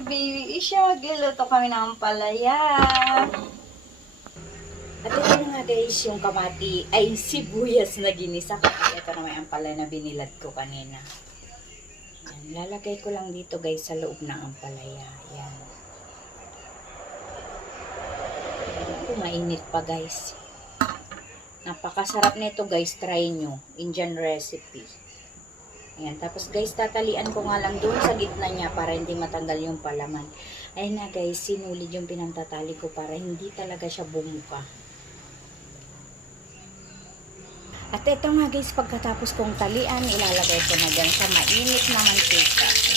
Baby Isha, giluto kami ng palaya. At ito na nga guys, yung kamati ay sibuyas na ginisa. Ito naman ang palaya na binilad ko kanina. Yan, lalagay ko lang dito guys sa loob ng ampalaya. Yan. Mainit pa guys. Napakasarap nito guys, try nyo. Indian recipe. Ayan, tapos guys, tatalian ko nga lang doon sa gitna niya para hindi matanggal yung palaman. Ayun na guys, sinulid yung pinantatali ko para hindi talaga siya bumuka. At ito nga guys, pagkatapos kong talian, ilalagay ko na dyan sa mainit na mantika.